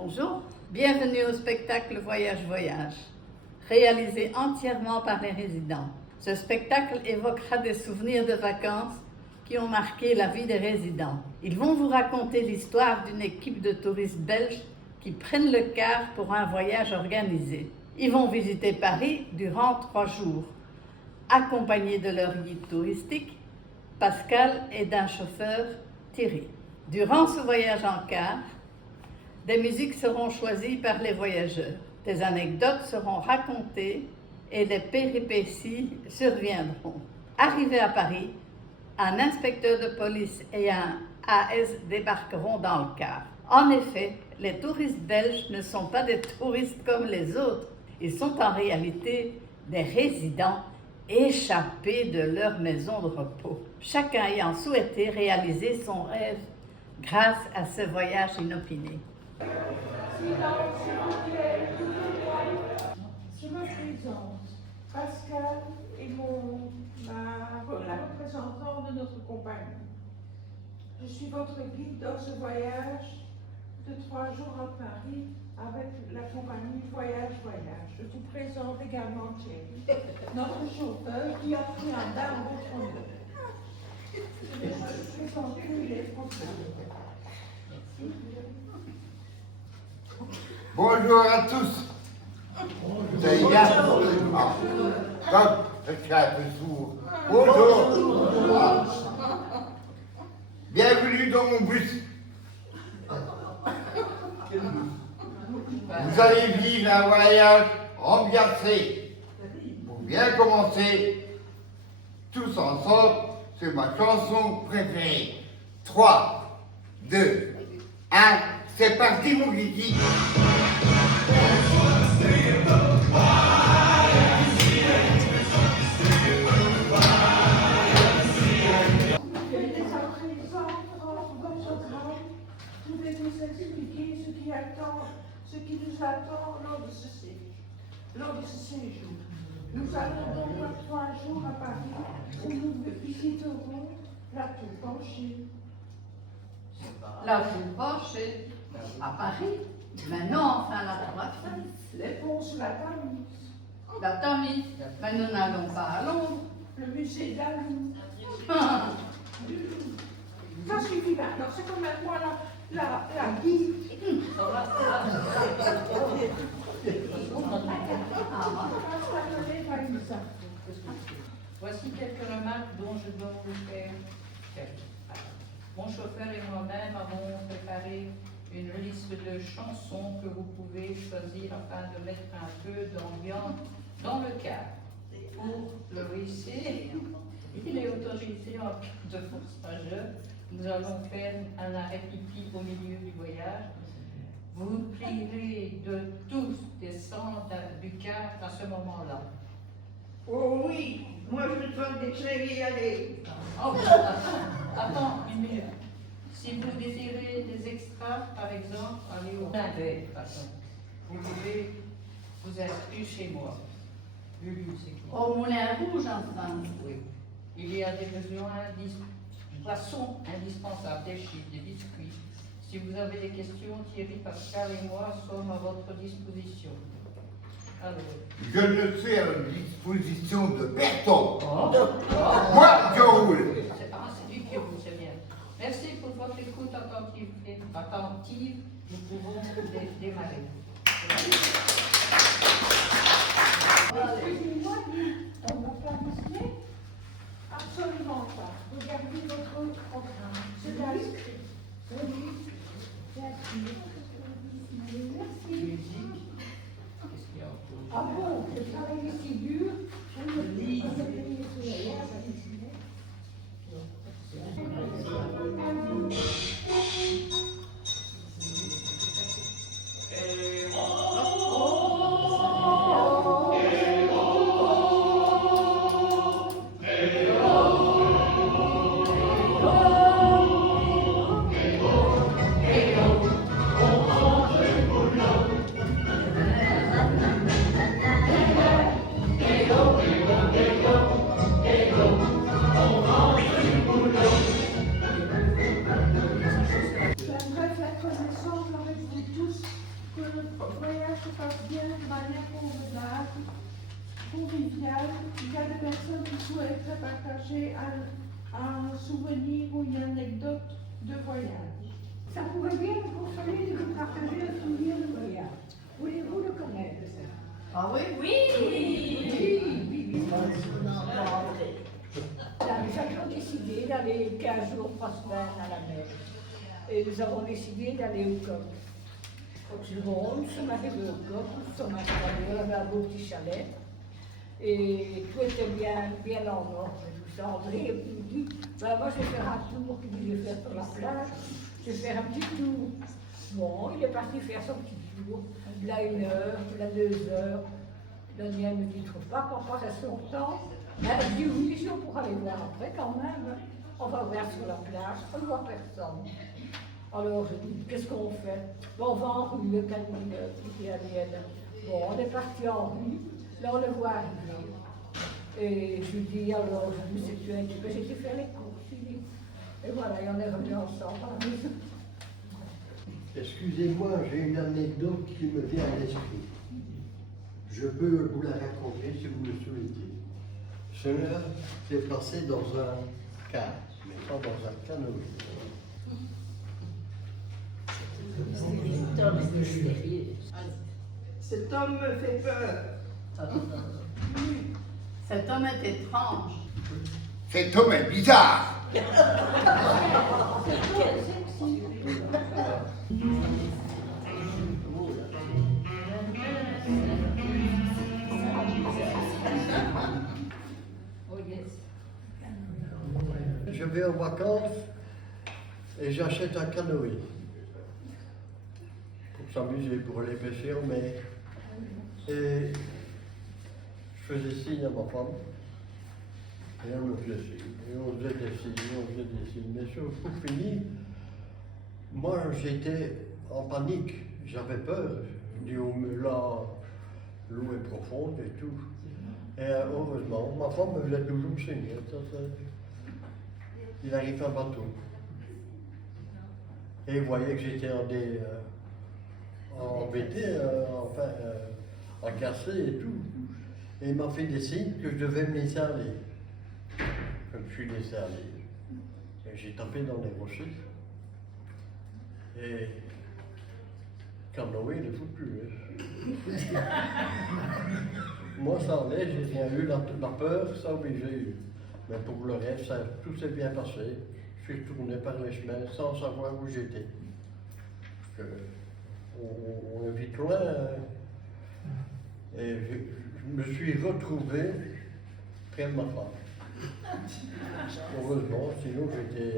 Bonjour, bienvenue au spectacle Voyage Voyage, réalisé entièrement par les résidents. Ce spectacle évoquera des souvenirs de vacances qui ont marqué la vie des résidents. Ils vont vous raconter l'histoire d'une équipe de touristes belges qui prennent le car pour un voyage organisé. Ils vont visiter Paris durant 3 jours, accompagnés de leur guide touristique, Pascal, et d'un chauffeur, Thierry. Durant ce voyage en car, des musiques seront choisies par les voyageurs, des anecdotes seront racontées et des péripéties surviendront. Arrivés à Paris, un inspecteur de police et un AS débarqueront dans le car. En effet, les touristes belges ne sont pas des touristes comme les autres. Ils sont en réalité des résidents échappés de leur maison de repos, chacun ayant souhaité réaliser son rêve grâce à ce voyage inopiné. Je me présente, Pascal est la représentante de notre compagnie. Je suis votre guide dans ce voyage de 3 jours à Paris avec la compagnie Voyage Voyage. Je vous présente également Thierry, notre chauffeur qui a pris un bain en votre nom. Je vais vous présenter les Français. Bonjour à tous. Vous allez bien? Comme je suis un peu sourd. Bonjour. Bienvenue dans mon bus. Vous allez vivre un voyage ambiancé. Pour bien commencer, tous ensemble, c'est ma chanson préférée. 3, 2, 1, c'est parti mon Kiki. Pouvez-vous expliquer ce qui nous attend lors de ce séjour? Nous allons donc à 3 jours à Paris où nous visiterons la Tour Penchée. La Tour Penchée, à Paris, mais non, enfin la Tour Eiffel. Les ponts sur la Tamise. La Tamise, mais nous n'allons pas à Londres. Le musée de la Louvre. Ça suffit maintenant, c'est comme moi la guide. Voici quelques remarques dont je dois vous faire quelques. Mon chauffeur et moi-même avons préparé une liste de chansons que vous pouvez choisir afin de mettre un peu d'ambiance dans le car. Pour le lycée, il est autorisé en cas de force majeure. Nous allons faire un arrêt pipi au milieu du voyage. Vous prierez de tous descendre du car à ce moment-là. Oh oui, moi je dois déclarer y aller. Oh, attends une minute. Si vous désirez des extras, par exemple, allez au vous pouvez vous inscrire chez moi. Lulu, c'est qui? Au Moulin Rouge, enfin. Oui. Il y a des boissons indispensables, des chips, des biscuits. Si vous avez des questions, Thierry, Pascal et moi sommes à votre disposition. Alors. Je ne suis à la disposition de personne. Oh. Moi, je roule. C'est lui qui roule, c'est bien. Merci pour votre écoute attentive. Nous pouvons démarrer. Excusez-moi, on va planifier? Absolument pas. Regardez votre programme. C'est inscrit. Oui, c'est inscrit. Merci. Musique. Qu'est-ce qu'il y a encore? Ah bon, le travail est si dur. Je me dis, on a payé sur la loi, ça décidait. partager un souvenir ou une anecdote de voyage. Ça pourrait bien me consoler de vous partager un souvenir de voyage. Voulez-vous le connaître? Ah oui? Oui. Nous avions décidé d'aller 15 jours, 3 semaines à la mer. Et nous avons décidé d'aller au COP. Bon, nous sommes arrivés au COP, nous sommes installés, on avait un beau petit chalet. Et tout était bien en ordre et tout ça. André me dit, ben moi je vais faire un tour, puis je vais faire sur la plage, je vais faire un petit tour. Bon, il est parti faire son petit tour. Il a 1 heure, il a 2 heures. Daniel me dit, trouve pas qu'on reste longtemps. Ben, je dis oui, si on pourra aller voir après quand même. On va voir sur la plage, on ne voit personne. Alors je dis, qu'est-ce qu'on fait? Bon, on va en rue, le Calvin, qui à Vienne. Bon, on est parti en rue, là on le voit arriver. Et je lui dis, alors, je me suis dit, ben, j'ai dû faire les courses. Et voilà, et on est revenus ensemble à la maison. Excusez-moi, j'ai une anecdote qui me vient à l'esprit. Je peux vous la raconter si vous le souhaitez. Cela s'est passé dans un car, mais pas dans un canoë. Cet homme me fait peur. Cet homme est étrange. Cet homme est bizarre. Je vais en vacances et j'achète un canoë. Pour s'amuser, pour aller pêcher en mer. Et je faisais signe à ma femme. Et on me faisait signe. Et on faisait des signes. Mais pour finir, moi j'étais en panique. J'avais peur. Je dis, oh, mais là, l'eau est profonde et tout. Et heureusement, ma femme me faisait toujours signe. Il arrive un bateau. Et il voyait que j'étais embêté, cassé et tout. Et il m'a fait des signes que je devais me laisser aller. Comme je suis laissé aller. Et j'ai tapé dans les rochers. Et canoë, il est foutu. Moi, ça allait, j'ai rien eu. La peur, ça, oui, j'ai eu. Mais pour le reste, tout s'est bien passé. Je suis retourné par les chemins sans savoir où j'étais. On est vite loin. Et je me suis retrouvé près de ma femme. Heureusement, sinon j'étais...